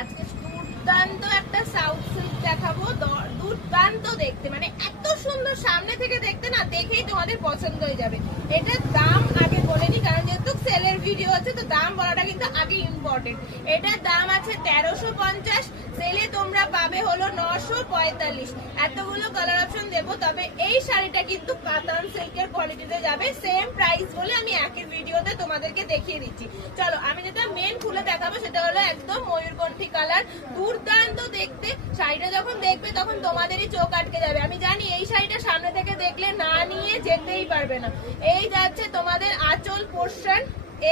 আজকে দুর্দান্ত একটা সাউথ সিল্ক দেখাবো, দুর্দান্ত দেখতে, মানে এত সুন্দর সামনে থেকে দেখতে না, দেখেই তোমাদের পছন্দ হয়ে যাবে। এটার দাম আগে বলে নি, কারণ যেহেতু সেলের ভিডিও আছে তো দাম বলাটা কিন্তু আগে ইম্পর্টেন্ট। এটার দাম আছে 1350, সেলে তোমরা পাবে হলো 945। এতগুলো কালার অপশন দেবো, তবে এই শাড়িটা কিন্তু কাতান সিল্কের কোয়ালিটিতে যাবে, সেম প্রাইস বলে আমি একই ভিডিওতে তোমাদেরকে দেখিয়ে দিচ্ছি। চলো আমি যেটা মেন খুলে দেখাবো সেটা হলো একদম ময়ূরকণ্ঠী কালার, দুর্দান্ত দেখতে। শাড়িটা যখন দেখবে তখন তোমাদেরই চোখ আটকে যাবে। আমি জানি এই শাড়িটা সামনে থেকে দেখলে না নিয়ে যেতেই পারবে না। এই যাচ্ছে তোমাদের আঁচল পোর্শন,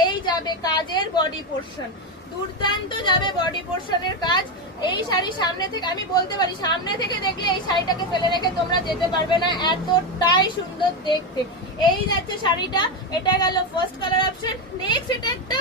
এই যাবে কাজের বডি পোর্শন, দুর্দান্ত যাবে বডি পোর্শনের কাজ। এই শাড়ি সামনে থেকে আমি বলতে পারি, সামনে থেকে দেখলে এই শাড়িটাকে ফেলে রেখে তোমরা যেতে পারবে না, এতটাই সুন্দর দেখতে। এই যাচ্ছে শাড়িটা, এটা গেল ফার্স্ট কালার অপশন। নেক্সট এটা একটা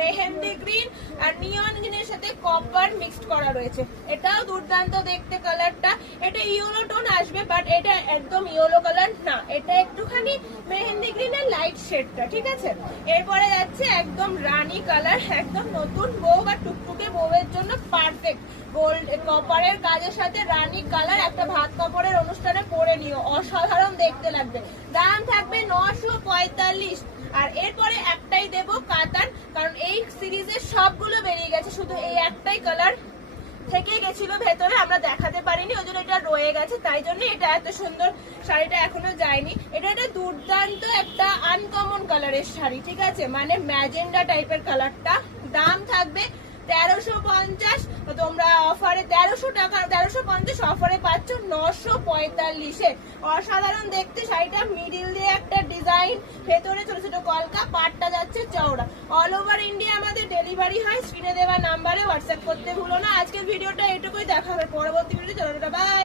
মেহেন্দি গ্রিন আর নিয়ন গ্রিনের সাথে কপার মিক্সড করা রয়েছে, এটাও দুর্দান্ত দেখতে কালারটা। এটা ইয়েলো টোন আসবে, বাট এটা একদম ইয়েলো কালার না, এটা একটুখানি মেহেন্দি গ্রিনের লাইট শেডটা, ঠিক আছে। এরপরে যাচ্ছে একদম রানী কালার, একদম নতুন বউ বা টুকটুকে বউয়ের জন্য পারফেক্ট। গোল্ড কপারের কাজের সাথে রানী কালার, একটা ভাত কাপড়ের অনুষ্ঠানে পরে নিও, অসাধারণ দেখতে লাগবে। দাম থাকবে 945। আর এরপরে একটাই দেবো কাতান, কারণ এই সিরিজের সবগুলো বেরিয়ে গেছে, শুধু এই একটাই কালার থেকে গেছিল ভেতরে, আমরা দেখাতে পারিনি, ওই জন্য এটা রয়ে গেছে, তাই জন্য এটা এত সুন্দর শাড়িটা এখনো যায়নি। এটা একটা দুর্দান্ত একটা আনকমন কালারের শাড়ি, ঠিক আছে, মানে ম্যাজেন্ডা টাইপের কালারটা। দাম থাকবে 1350, তোমরা অফারে 1300 টাকা, 1350 অফারে পাচ্ছ 945-এ। অসাধারণ দেখতে শাড়িটা, মিডিল দিয়ে একটা ডিজাইন, ভেতরে ছোট ছোট কলকা, পাটটা যাচ্ছে চওড়া। অল ওভার ইন্ডিয়া আমাদের ডেলিভারি হয়, স্ক্রিনে দেওয়া নাম্বারে হোয়াটসঅ্যাপ করতে ভুলো না। আজকের ভিডিওটা এটুকুই, দেখা হবে পরবর্তী ভিডিও। চলো, বাই।